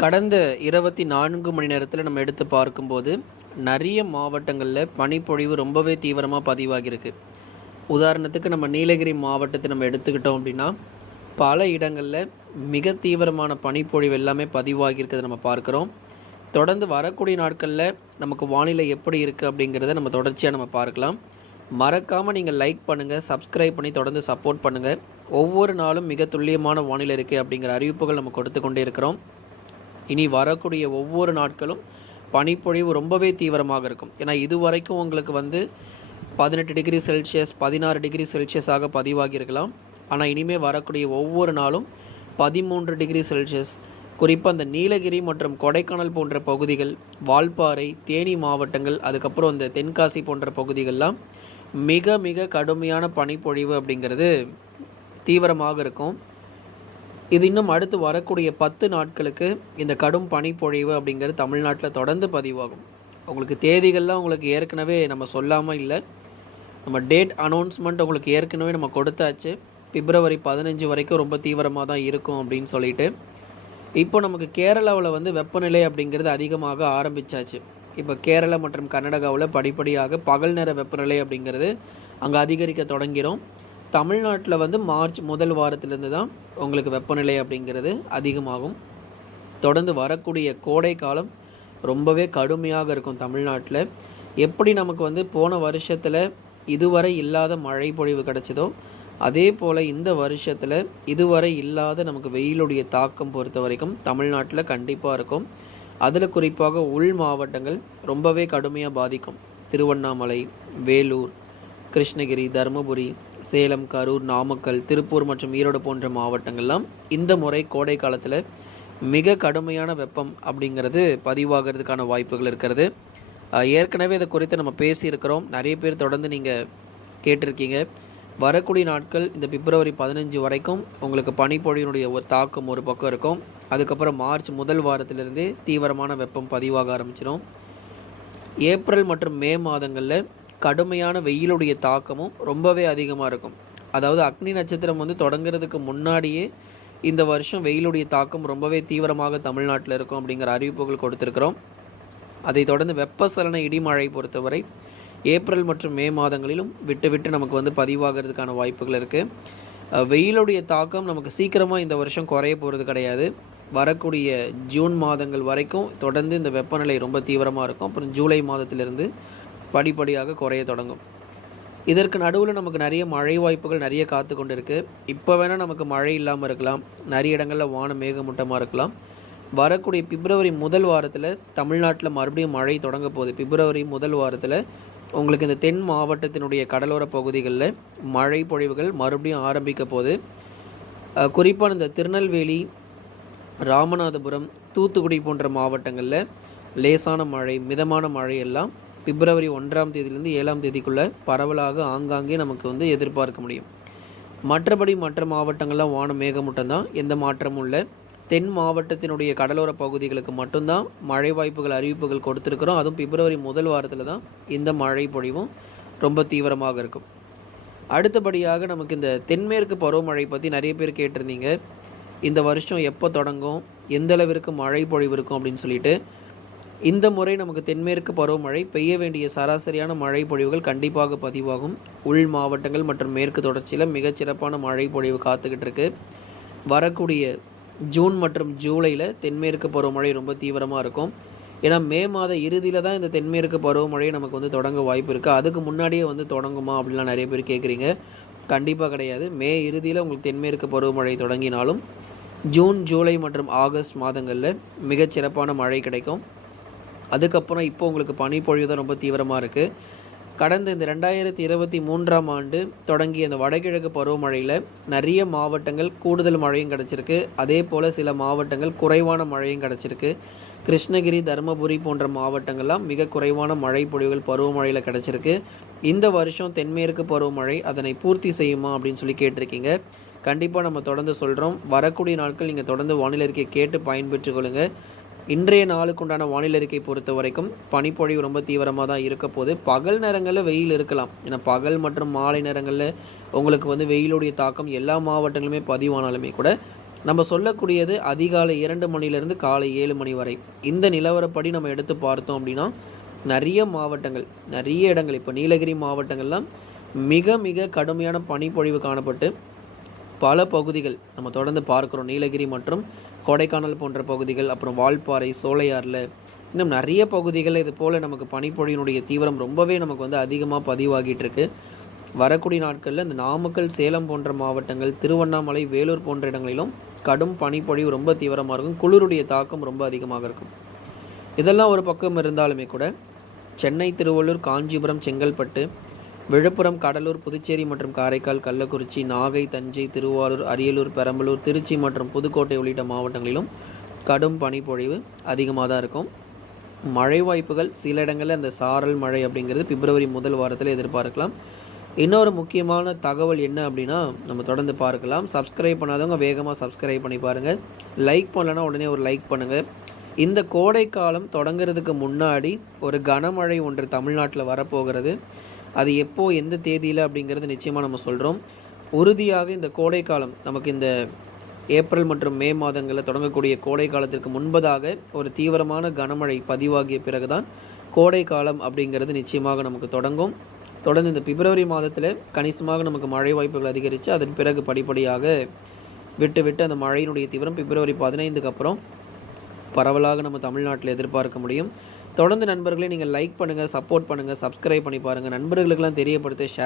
கடந்த 24 மணி நேரத்தில் நம்ம எடுத்து பார்க்கும்போது நிறைய மாவட்டங்களில் பனிப்பொழிவு ரொம்பவே தீவிரமாக பதிவாகியிருக்கு. உதாரணத்துக்கு நம்ம நீலகிரி மாவட்டத்தை நம்ம எடுத்துக்கிட்டோம் அப்படின்னா, பல இடங்களில் மிக தீவிரமான பனிப்பொழிவு எல்லாமே பதிவாகியிருக்கிறத நம்ம பார்க்குறோம். தொடர்ந்து வரக்கூடிய நாட்களில் நமக்கு வானிலை எப்படி இருக்குது அப்படிங்கிறத நம்ம தொடர்ச்சியாக நம்ம பார்க்கலாம். மறக்காமல் நீங்கள் லைக் பண்ணுங்கள், சப்ஸ்கிரைப் பண்ணி தொடர்ந்து சப்போர்ட் பண்ணுங்கள். ஒவ்வொரு நாளும் மிக துல்லியமான வானிலை இருக்குது அப்படிங்கிற அறிவிப்புகள் நம்ம கொடுத்து கொண்டே இருக்கிறோம். இனி வரக்கூடிய ஒவ்வொரு நாட்களும் பனிப்பொழிவு ரொம்பவே தீவிரமாக இருக்கும். ஏன்னா இதுவரைக்கும் உங்களுக்கு 18 டிகிரி செல்சியஸ் 16 டிகிரி செல்சியஸாக பதிவாகி இருக்கலாம். ஆனால் இனிமேல் வரக்கூடிய ஒவ்வொரு நாளும் 13 டிகிரி செல்சியஸ், குறிப்பாக அந்த நீலகிரி மற்றும் கொடைக்கானல் போன்ற பகுதிகள், வால்பாறை, தேனி மாவட்டங்கள், அதுக்கப்புறம் இந்த தென்காசி போன்ற பகுதிகள்லாம் மிக மிக கடுமையான பனிப்பொழிவு அப்படிங்கிறது தீவிரமாக இருக்கும். இது இன்னும் அடுத்து வரக்கூடிய 10 நாட்களுக்கு இந்த கடும் பனிப்பொழிவு அப்படிங்கிறது தமிழ்நாட்டில் தொடர்ந்து பதிவாகும். உங்களுக்கு தேதிகள்லாம் உங்களுக்கு ஏற்கனவே நம்ம சொல்லாமல் இல்லை, நம்ம டேட் அனௌன்ஸ்மெண்ட் உங்களுக்கு ஏற்கனவே நம்ம கொடுத்தாச்சு. பிப்ரவரி 15 வரைக்கும் ரொம்ப தீவிரமாக தான் இருக்கும் அப்படின்னு சொல்லிட்டு. இப்போ நமக்கு கேரளாவில் வெப்பநிலை அப்படிங்கிறது அதிகமாக ஆரம்பித்தாச்சு. இப்போ கேரளா மற்றும் கர்நாடகாவில் படிப்படியாக பகல் நேர வெப்பநிலை அப்படிங்கிறது அங்கே அதிகரிக்க தொடங்கிறோம். தமிழ்நாட்டில் மார்ச் முதல் வாரத்திலேருந்து தான் உங்களுக்கு வெப்பநிலை அப்படிங்கிறது அதிகமாகும். தொடர்ந்து வரக்கூடிய கோடை காலம் ரொம்பவே கடுமையாக இருக்கும் தமிழ்நாட்டில். எப்படி நமக்கு போன வருஷத்தில் இதுவரை இல்லாத மழை பொழிவு கிடச்சதோ, அதே போல் இந்த வருஷத்தில் இதுவரை இல்லாத நமக்கு வெயிலுடைய தாக்கம் பொறுத்த வரைக்கும் தமிழ்நாட்டில் கண்டிப்பாக இருக்கும். அதில் குறிப்பாக உள் மாவட்டங்கள் ரொம்பவே கடுமையாக பாதிக்கும். திருவண்ணாமலை, வேலூர், கிருஷ்ணகிரி, தருமபுரி, சேலம், கரூர், நாமக்கல், திருப்பூர் மற்றும் ஈரோடு போன்ற மாவட்டங்கள்லாம் இந்த முறை கோடை காலத்தில் மிக கடுமையான வெப்பம் அப்படிங்கிறது பதிவாகிறதுக்கான வாய்ப்புகள் இருக்கிறது. ஏற்கனவே இதை குறித்து நம்ம பேசியிருக்கிறோம். நிறைய பேர் தொடர்ந்து நீங்கள் கேட்டிருக்கீங்க. வரக்கூடிய நாட்கள் இந்த பிப்ரவரி 15 வரைக்கும் உங்களுக்கு பனிப்பொழிவினுடைய ஒரு தாக்கம் ஒரு பக்கம் இருக்கும். அதுக்கப்புறம் மார்ச் முதல் வாரத்திலிருந்தே தீவிரமான வெப்பம் பதிவாக ஆரம்பிச்சிடும். ஏப்ரல் மற்றும் மே மாதங்களில் கடுமையான வெயிலுடைய தாக்கமும் ரொம்பவே அதிகமாக இருக்கும். அதாவது அக்னி நட்சத்திரம் தொடங்குறதுக்கு முன்னாடியே இந்த வருஷம் வெயிலுடைய தாக்கம் ரொம்பவே தீவிரமாக தமிழ்நாட்டில் இருக்கும் அப்படிங்கிற அறிவிப்புகள் கொடுத்துருக்குறோம். அதை தொடர்ந்து வெப்பசலன இடிமழை பொறுத்தவரை ஏப்ரல் மற்றும் மே மாதங்களிலும் விட்டு விட்டு நமக்கு பதிவாகிறதுக்கான வாய்ப்புகள் இருக்குது. வெயிலுடைய தாக்கம் நமக்கு சீக்கிரமாக இந்த வருஷம் குறைய போகிறது கிடையாது. வரக்கூடிய ஜூன் மாதங்கள் வரைக்கும் தொடர்ந்து இந்த வெப்பநிலை ரொம்ப தீவிரமாக இருக்கும். அப்புறம் ஜூலை மாதத்திலிருந்து படிப்படியாக குறைய தொடங்கும். இதற்கு நடுவில் நமக்கு நிறைய மழை வாய்ப்புகள் நிறைய காத்து கொண்டு இருக்குது. இப்போ வேணால் நமக்கு மழை இல்லாமல் இருக்கலாம், நிறைய இடங்களில் வானம் மேகமூட்டமாக இருக்கலாம். வரக்கூடிய பிப்ரவரி முதல் வாரத்தில் தமிழ்நாட்டில் மறுபடியும் மழை தொடங்க போகுது. பிப்ரவரி முதல் வாரத்தில் உங்களுக்கு இந்த தென் மாவட்டத்தினுடைய கடலோர பகுதிகளில் மழை பொழிவுகள் மறுபடியும் ஆரம்பிக்க போகுது. குறிப்பாக இந்த திருநெல்வேலி, ராமநாதபுரம், தூத்துக்குடி போன்ற மாவட்டங்களில் லேசான மழை, மிதமான மழை எல்லாம் பிப்ரவரி 1ஆம் தேதியிலிருந்து 7ஆம் தேதிக்குள்ளே பரவலாக ஆங்காங்கே நமக்கு எதிர்பார்க்க முடியும். மற்றபடி மற்ற மாவட்டங்கள்லாம் வானம் மேகமூட்டம் தான், எந்த மாற்றமும் இல்லை. தென் மாவட்டத்தினுடைய கடலோர பகுதிகளுக்கு மட்டும்தான் மழை வாய்ப்புகள் அறிவிப்புகள் கொடுத்துருக்குறோம். அதுவும் பிப்ரவரி முதல் வாரத்தில் தான் இந்த மழை பொழிவும் ரொம்ப தீவிரமாக இருக்கும். அடுத்தபடியாக நமக்கு இந்த தென்மேற்கு பருவமழை பற்றி நிறைய பேர் கேட்டிருந்தீங்க. இந்த வருஷம் எப்போ தொடங்கும், எந்த அளவிற்கு மழை பொழிவு இருக்கும் அப்படின்னு சொல்லிட்டு. இந்த முறை நமக்கு தென்மேற்கு பருவமழை பெய்ய வேண்டிய சராசரியான மழை பொழிவுகள் கண்டிப்பாக பதிவாகும். உள் மாவட்டங்கள் மற்றும் மேற்கு தொடர்ச்சியில் மிகச்சிறப்பான மழை பொழிவு காத்துக்கிட்டு இருக்கு. வரக்கூடிய ஜூன் மற்றும் ஜூலையில் தென்மேற்கு பருவமழை ரொம்ப தீவிரமாக இருக்கும். ஏன்னா மே மாத இறுதியில் தான் இந்த தென்மேற்கு பருவமழை நமக்கு தொடங்க வாய்ப்பு இருக்குது. அதுக்கு முன்னாடியே தொடங்குமா அப்படின்லாம் நிறைய பேர் கேட்குறீங்க. கண்டிப்பாக கிடையாது. மே இறுதியில் உங்களுக்கு தென்மேற்கு பருவமழை தொடங்கினாலும் ஜூன், ஜூலை மற்றும் ஆகஸ்ட் மாதங்களில் மிகச்சிறப்பான மழை கிடைக்கும். அதுக்கப்புறம் இப்போ உங்களுக்கு பனிப்பொழிவு தான் ரொம்ப தீவிரமாக இருக்குது. கடந்த இந்த 2023ஆம் ஆண்டு தொடங்கிய இந்த வடகிழக்கு பருவமழையில் நிறைய மாவட்டங்கள் கூடுதல் மழையும் கிடச்சிருக்கு. அதே போல் சில மாவட்டங்கள் குறைவான மழையும் கிடச்சிருக்கு. கிருஷ்ணகிரி, தருமபுரி போன்ற மாவட்டங்கள்லாம் மிக குறைவான மழை பொழிவுகள் பருவமழையில் கிடச்சிருக்கு. இந்த வருஷம் தென்மேற்கு பருவமழை அதனை பூர்த்தி செய்யுமா அப்படின்னு சொல்லி கேட்டிருக்கீங்க. கண்டிப்பாக நம்ம தொடர்ந்து சொல்கிறோம். வரக்கூடிய நாட்கள் நீங்கள் தொடர்ந்து வானிலை அறிக்கையை கேட்டு பயன்பெற்று கொள்ளுங்கள். இன்றைய நாளுக்குண்டான வானிலை அறிக்கை பொறுத்த வரைக்கும் பனிப்பொழிவு ரொம்ப தீவிரமாக தான் இருக்க போது. பகல் நேரங்களில் வெயில் இருக்கலாம். ஏன்னா பகல் மற்றும் மாலை நேரங்களில் உங்களுக்கு வெயிலுடைய தாக்கம் எல்லா மாவட்டங்களுமே பதிவானாலுமே கூட நம்ம சொல்லக்கூடியது அதிகாலை 2 மணிலேருந்து காலை 7 மணி வரை. இந்த நிலவரப்படி நம்ம எடுத்து பார்த்தோம் அப்படின்னா, நிறைய மாவட்டங்கள், நிறைய இடங்கள் இப்போ நீலகிரி மாவட்டங்கள்லாம் மிக மிக கடுமையான பனிப்பொழிவு காணப்பட்டு, பல பகுதிகள் நம்ம தொடர்ந்து பார்க்குறோம். நீலகிரி மற்றும் கொடைக்கானல் போன்ற பகுதிகள், அப்புறம் வால்பாறை, சோலையாறில் இன்னும் நிறைய பகுதிகள் இது போல் நமக்கு பனிப்பொழிவினுடைய தீவிரம் ரொம்பவே நமக்கு வந்து அதிகமாக பதிவாகிட்டு இருக்கு. வரக்கூடிய நாட்களில் இந்த நாமக்கல், சேலம் போன்ற மாவட்டங்கள், திருவண்ணாமலை, வேலூர் போன்ற இடங்களிலும் கடும் பனிப்பொழிவு ரொம்ப தீவிரமாக இருக்கும். குளிருடைய தாக்கம் ரொம்ப அதிகமாக இருக்கும். இதெல்லாம் ஒரு பக்கம் இருந்தாலுமே கூட சென்னை, திருவள்ளூர், காஞ்சிபுரம், செங்கல்பட்டு, விழுப்புரம், கடலூர், புதுச்சேரி மற்றும் காரைக்கால், கள்ளக்குறிச்சி, நாகை, தஞ்சை, திருவாரூர், அரியலூர், பெரம்பலூர், திருச்சி மற்றும் புதுக்கோட்டை உள்ளிட்ட மாவட்டங்களிலும் கடும் பனிப்பொழிவு அதிகமாக தான் இருக்கும். மழை வாய்ப்புகள் சில இடங்களில் அந்த சாரல் மழை அப்படிங்கிறது பிப்ரவரி முதல் வாரத்தில் எதிர்பார்க்கலாம். இன்னொரு முக்கியமான தகவல் என்ன அப்படின்னா, நம்ம தொடர்ந்து பார்க்கலாம். சப்ஸ்கிரைப் பண்ணாதவங்க வேகமாக சப்ஸ்கிரைப் பண்ணி பாருங்கள். லைக் பண்ணலன்னா உடனே ஒரு லைக் பண்ணுங்கள். இந்த கோடை காலம் தொடங்குறதுக்கு முன்னாடி ஒரு கனமழை ஒன்று தமிழ்நாட்டில் வரப்போகிறது. அது எப்போ, எந்த தேதியில் அப்படிங்கிறது நிச்சயமாக நம்ம சொல்கிறோம். உறுதியாக இந்த கோடை காலம் நமக்கு இந்த ஏப்ரல் மற்றும் மே மாதங்களில் தொடங்கக்கூடிய கோடை காலத்திற்கு முன்பதாக ஒரு தீவிரமான கனமழை பதிவாகிய பிறகுதான் கோடை காலம் அப்படிங்கிறது நிச்சயமாக நமக்கு தொடங்கும். தொடர்ந்து இந்த பிப்ரவரி மாதத்தில் கணிசமாக நமக்கு மழை வாய்ப்புகள் அதிகரித்து அதன் பிறகு படிப்படியாக விட்டு அந்த மழையினுடைய தீவிரம் பிப்ரவரி 15க்கு அப்புறம் பரவலாக நம்ம தமிழ்நாட்டில் எதிர்பார்க்க முடியும். தொடர்ந்து நண்பர்களே நீங்கள் லைக் பண்ணுங்கள், சப்போர்ட் பண்ணுங்கள், சப்ஸ்கிரைப் பண்ணி பாருங்கள், நண்பர்களுக்கெல்லாம் தெரியப்படுத்த ஷேர்